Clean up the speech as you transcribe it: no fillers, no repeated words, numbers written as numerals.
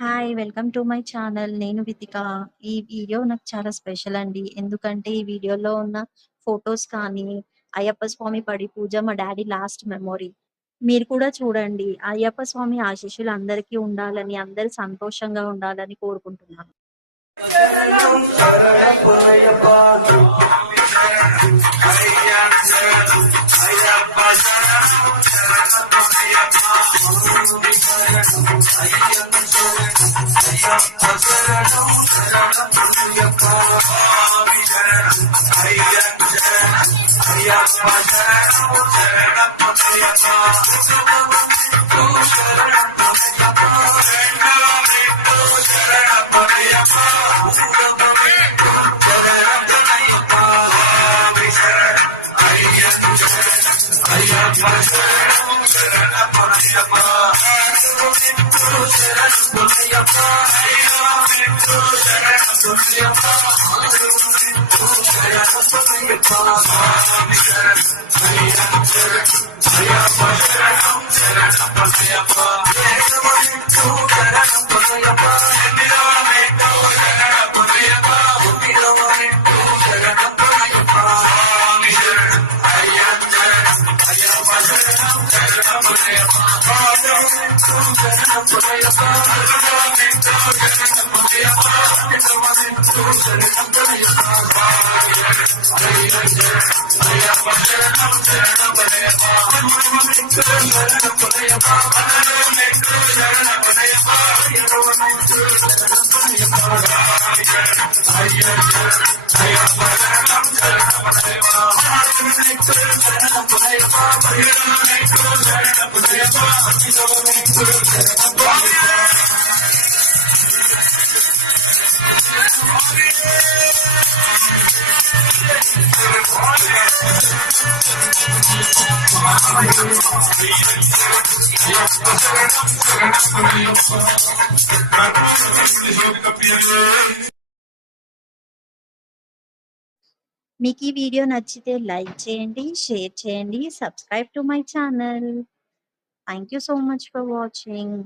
Hi! Welcome to my channel. నేను వితిక. ఈ video నాకు చాలా స్పెషల్ అండి. ఎందుకంటే ఈ వీడియోలో ఉన్న ఫోటోస్ కానీ, అయ్యప్ప స్వామి పడి పూజ మా డ్యాడీ లాస్ట్ మెమొరీ. మీరు కూడా చూడండి. అయ్యప్ప స్వామి ఆశీస్సులు అందరికీ ఉండాలని, అందరూ సంతోషంగా ఉండాలని కోరుకుంటున్నాను. మీకు ఈ వీడియో నచ్చితే లైక్ చేయండి, షేర్ చేయండి, subscribe to my channel. Thank you so much for watching.